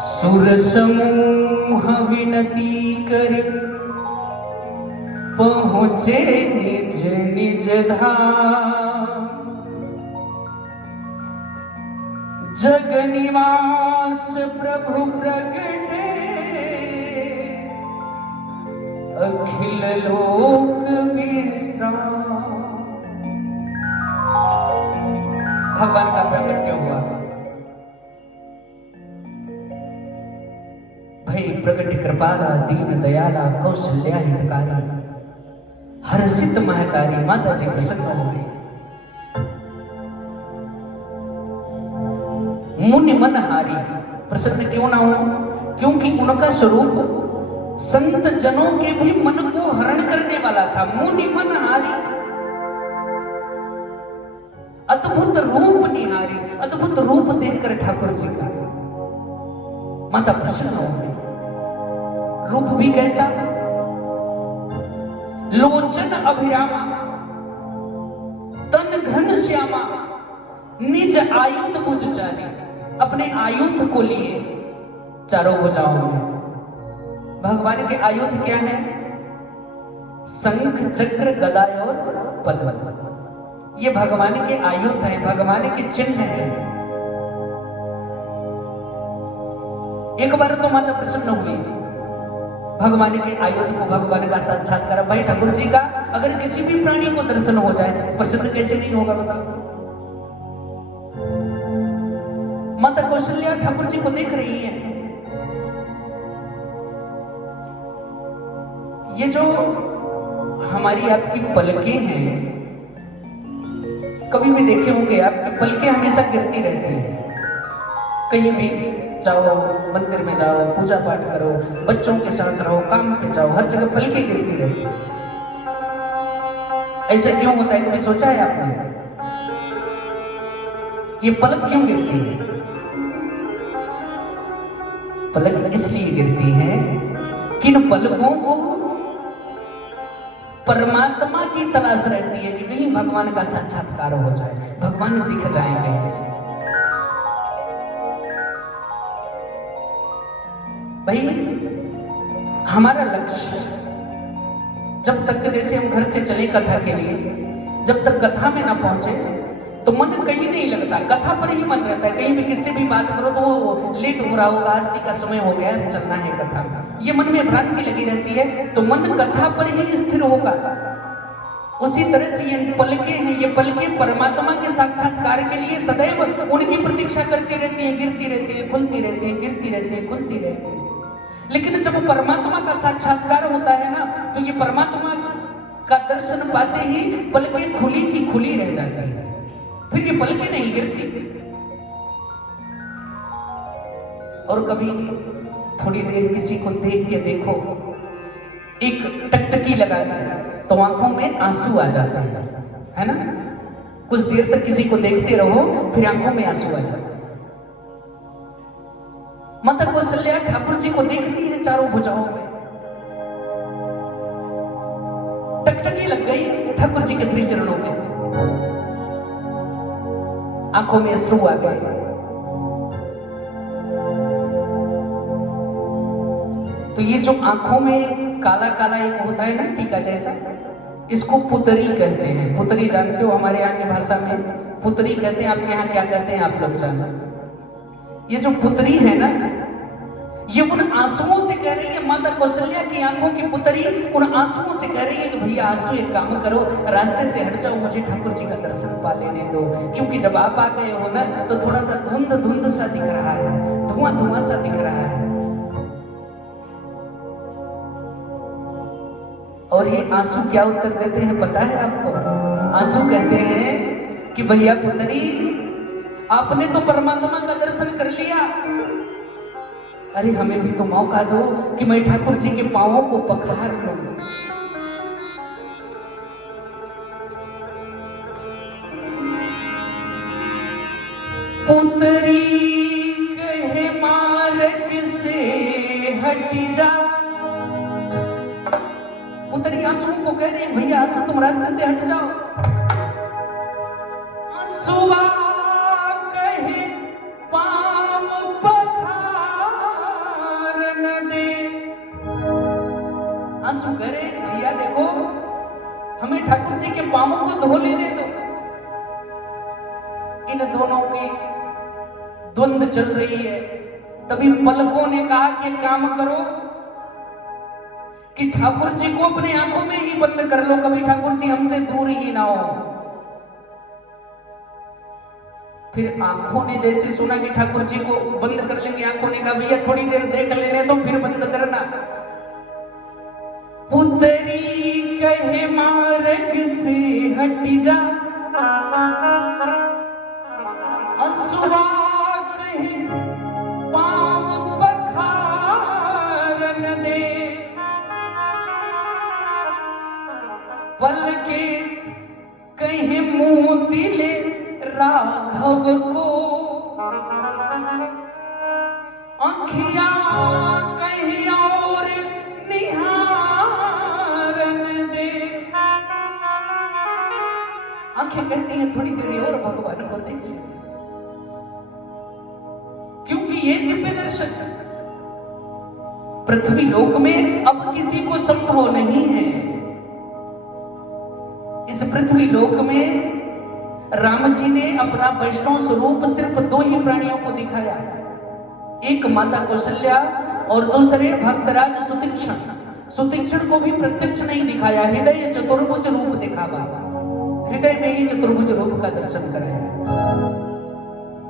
सुर समूह विनती कर पहुँचे निज निज धाम। जग निवास प्रभु प्रगटे अखिल लोक विश्राम। भगवान का प्रकट क्यों हुआ? भई प्रकट कृपाला दीन दयाला कौशल्या हितकारी हर्षित महतारी माता जी प्रसन्न हो गई। मुनि मन हारी प्रसन्न क्यों ना हो? क्योंकि उनका स्वरूप संत जनों के भी मन को हरण करने वाला था। मुनि मन हारी, अद्भुत रूप निहारी, अद्भुत रूप देखकर ठाकुर जी का माता प्रसन्न हो गई। रूप भी कैसा? लोचन अभिरामा, तन घन श्यामा, निज आयुध मुझ चाहे। अपने आयुध को लिए चारों भुजाओं में। भगवान के आयुध क्या है? शंख चक्र गदा और पद्म। ये भगवान के आयुध हैं, भगवान के चिन्ह हैं। एक बार तो माता प्रसन्न हुई, भगवान के आयुध को, भगवान का साक्षात्कार। भाई ठाकुर जी का अगर किसी भी प्राणी को दर्शन हो जाए प्रसन्न कैसे नहीं होगा बताओ? माता कौशल्या ठाकुर जी को देख रही है। ये जो हमारी आपकी पलकें हैं, कभी भी देखे होंगे आपकी पलकें हमेशा गिरती रहती हैं। कहीं भी जाओ, मंदिर में जाओ, पूजा पाठ करो, बच्चों के साथ रहो, काम पे जाओ, हर जगह पलकें गिरती रहती हैं। ऐसा क्यों होता है? कभी सोचा है आपने? ये पलक क्यों गिरती है? पलक इसलिए गिरती है कि इन पलकों को परमात्मा की तलाश रहती है कि कहीं भगवान का साक्षात्कार हो जाए, भगवान दिख जाएंगे ऐसे। भाई हमारा लक्ष्य जब तक, जैसे हम घर से चले कथा के लिए, जब तक कथा में ना पहुंचे तो मन कहीं नहीं लगता, कथा पर ही मन रहता है। कहीं भी किससे भी बात करो तो वो लेट हो रहा होगा, आरती का समय हो गया, चलना है कथा में, ये मन में भ्रांति लगी रहती है, तो मन कथा पर ही स्थिर होगा। उसी तरह से ये पलकें हैं, ये पलकें परमात्मा के साक्षात्कार के लिए सदैव उनकी प्रतीक्षा करती रहती हैं, गिरती रहती है, खुलती रहती है, गिरती रहती है, खुलती रहती है। लेकिन जब परमात्मा का साक्षात्कार होता है ना, तो ये परमात्मा का दर्शन पाते ही पलकें खुली की खुली रह जाती है, फिर ये पलकें नहीं गिरती। और कभी थोड़ी देर किसी को देख के देखो, एक टकटकी लगा तो आंखों में आंसू आ जाते हैं, है ना? कुछ देर तक किसी को देखते रहो, फिर आंखों में आंसू आ जाते हैं। माता कौशल्या ठाकुर जी को देखती है चारों भुजाओं में, टकटकी लग गई ठाकुर जी के श्री चरणों में, आंखों में अश्रु आ गए। तो ये जो आंखों में काला काला एक होता है ना, टीका जैसा, इसको पुतरी कहते हैं। पुतरी जानते हो? हमारे यहाँ की भाषा में पुतरी कहते हैं। आपके यहाँ क्या कहते हैं आप लोग जानो? ये जो पुतरी है ना, ये उन आंसुओं से कह रही है, माता कौशल्या की आंखों की पुतरी उन आंसुओं से कह रही है कि भैया आंसू, एक काम करो, रास्ते से हट जाओ, मुझे ठाकुर जी का दर्शन पा लेने दो। क्योंकि जब आप आ गए हो ना, तो थोड़ा सा धुंध धुंध सा दिख रहा है, धुआं धुआं सा दिख रहा है। और ये आंसू क्या उत्तर देते हैं पता है आपको? आंसू कहते हैं कि भैया पुतरी, आपने तो परमात्मा का दर्शन कर लिया, अरे हमें भी तो मौका दो कि मैं ठाकुर जी के पांवों को पखार लूं। पुतरी कहे मार्ग से हट जा। पुतरी आंसू को कह रही है, भैया आंसू तुम रास्ते से हट जाओ। आंसुआ कहे पांव पखार हमें ठाकुर जी के पांवों को धो लेने दो। इन दोनों की द्वंद्व चल रही है। तभी पलकों ने कहा कि काम करो कि ठाकुर जी को अपने आंखों में ही बंद कर लो, कभी ठाकुर जी हमसे दूर ही ना हो। फिर आंखों ने जैसे सुना कि ठाकुर जी को बंद कर लेंगे, आंखों ने कहा भैया थोड़ी देर देख लेने तो फिर बंद करना। पुतरी कहे मार्ग से हट जा, असुआ कहे पांव पखारन दे, पलके कहे मुंह दिले राघव को, आँखियां कहीं और निहारन दे। आंखें कहती हैं थोड़ी देर और भगवान को देख ले, क्योंकि ये दिव्य दर्शन पृथ्वी लोक में अब किसी को संभव नहीं है। इस पृथ्वी लोक में राम जी ने अपना वैष्णव स्वरूप सिर्फ दो ही प्राणियों को दिखाया, एक माता कौशल्या और दूसरे भक्तराज सुतीक्षण। सुतीक्षण को भी प्रत्यक्ष नहीं दिखाया, हृदय चतुर्भुज रूप दिखावा, हृदय में ही चतुर्भुज रूप का दर्शन कराया।